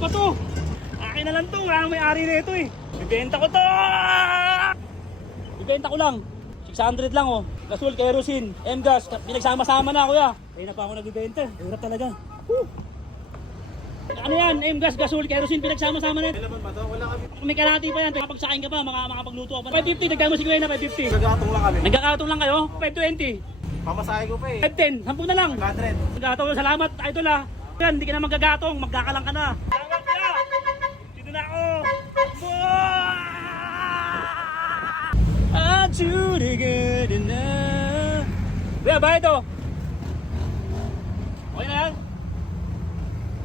pa to. Akin na lang to. Wala nang may-ari nito eh. Bibenta ko to. Bibenta ko lang. 600 lang oh. Gasol, kerosene, M-gas. Pinagsama-sama na kuya. Kaya na pa ako nagbibenta. Hirap talaga. Ano yan? M-gas, gasol, kerosene. Pinagsama-sama na. May laman ba to? Wala kami. May kalahati pa yan. Kapagsakin ka pa, makapagluto ka pa. 550, nagkama si kuya na 550. Nagkakatong lang kami. Nagkakatong lang kayo? 520. Pamasahe ko pa eh. 510, 10 na lang. 100. Nagkakatong, salamat idol ha. Yan, hindi ka na magagatong, magkakalang ka na. Salamat kuya. Dito na ako. I do it good enough. Kuya, ba ito? Okay na yan?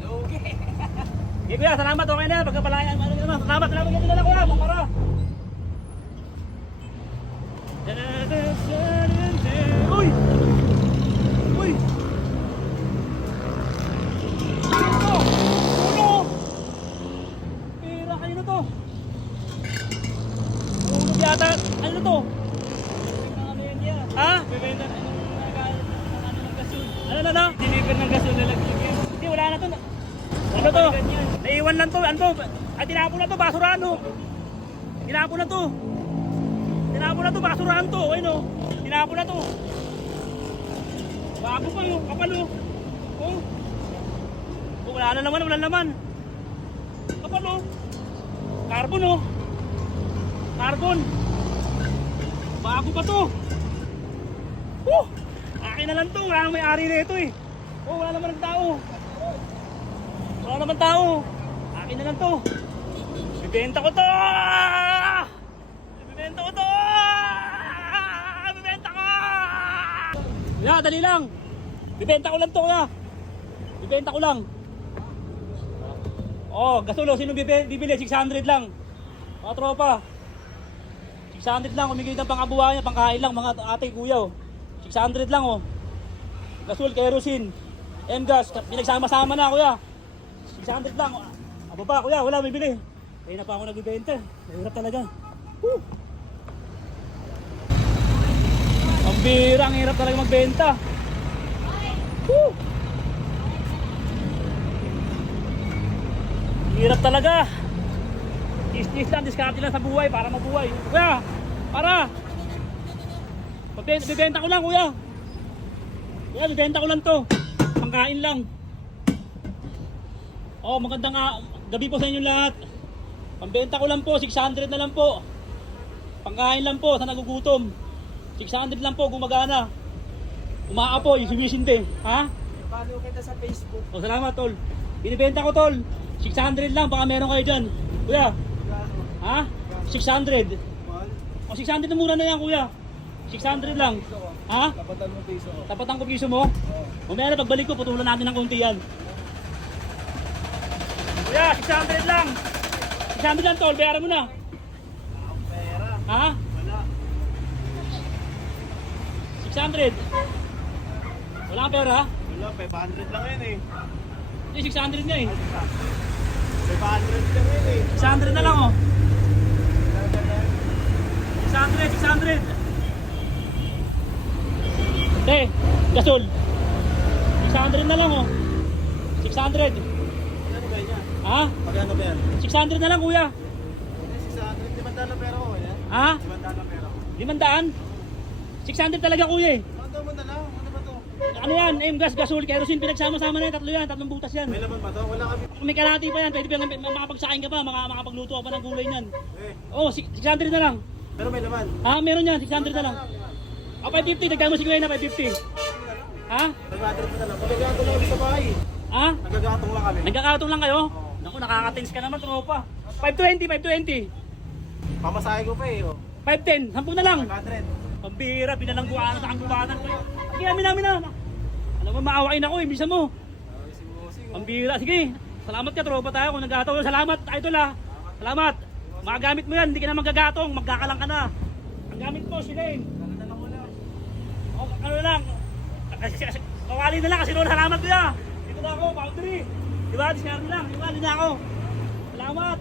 Okay. Okay kuya, salamat, okay na. Pagkapalayan, salamat, ganito na lang kuya, para. Uy! Uy! Uno! Pira kayo na to. Uno yata. Ano na to? Ano yan yan? Ha? Bibenta na ng gasol. Ano na na? Deliver ng gasol na lagyan. Hindi, wala na to. Ano to? Naiwan lang to. Ano to? Ay, tinapon na to. Basurano. Tinapon na to. Tinapon na to. Basurahan to. Ayun o. Tinapon na to. Bago pa yun. Kapal o. Oh. Oh, wala na naman. Wala naman. Kapal o. Carbon o. Carbon. Bago pa to. Akin na lang to. Wala nang may-ari nito eh. Oh, wala naman ng tao. Wala naman tao. Akin na lang to. Bibenta ko to. Bibenta ko to. Bibenta ko. Ya, dali lang. Bibenta ko lang to ya. Bibenta ko lang. Oh, gasulo. Sino bibili? 600 lang. Mga tropa. 600 lang. Kumigay ng pang-abuhan niya. Pangkain lang mga ate, kuya. 600 lang oh. Gasol, kerosene, M-gas. Pinagsama-sama na kuya. 600 lang. Aba pa kuya, wala bibili. Kaya na pa ako nagbibenta. Mahirap talaga. Ang bira, ang hirap talaga magbenta. Hirap talaga. Tis-tis lang, diskarte lang sa buhay para mabuhay. Kuya, para. Bibenta ko lang kuya. Kuya, bibenta ko lang to. Pangkain lang. Oh, magandang gabi po sa inyo lahat. Pambenta ko lang po, 600 na lang po. Pangkain lang po sa nagugutom. 600 lang po, gumagana. Umaapoy, sumisindi. Ha? Follow kita sa Facebook. Oh, salamat tol. Binibenta ko tol. 600 lang, baka meron kayo dyan. Kuya, ha? 600. O 600 na muna na yan kuya. 600 lang. Ha? Tapatan mo piso. Tapatan ko piso mo? O meron, pagbalik ko, putulan natin ng konti yan. Kuya, 600 lang. 600 lang tol, bayaran mo na. Pera. Ha? Wala. 600. Wala kang pera? Wala, 500 lang yun eh. Hindi, 600 nga eh. 500 lang yun eh. 600 na lang oh. 600, 600. Te, gasol. 600 na lang oh. 600. Ano ba yan? Ha? Magkano ba yan? 600 na lang kuya. 600, 500 na pera ko yan. Ha? 500 na pera ko. 500? 600 talaga kuya eh. Ano mo na lang? Ano ba to? Ano yan? M-gas, gasol, kerosene, pinagsama-sama na yan. Tatlo yan, tatlong butas yan. May laman ba to? Wala kami. May kalahati pa yan. Pwede pa makapagsakin ka pa, makapagluto ka pa ng gulay niyan. Eh, Oh, 600 na lang. pero may laman. Ha, meron yan, 600 na lang. O, 550, nagkama si kuya na 550. Ha? Nag-address mo na lang. Nagagatong lang kami sa bahay. Ha? Nagagatong lang kami. Nagkakatong lang kayo? Naku, nakaka-tense ka naman, tropa. 520, 520. Pamasahe ko pa eh. Oh. 510, 10 na lang. 500. Pambira, pinalangguan sa kanggubanan ko. Sige, amin na. Alam mo, maawain ako eh, bisa mo. Pambira, sige. Salamat ka, tropa tayo kung nagkataon. Salamat, idol ha. Salamat. Magagamit mo yan, hindi ka na magagatong, magkakalang ka na. Ang gamit mo, Shilane. O, ano lang. Kawali na lang kasi noon, salamat kuya. Dito na ako, boundary. Diba, discard lang. Diba, na ako. Salamat.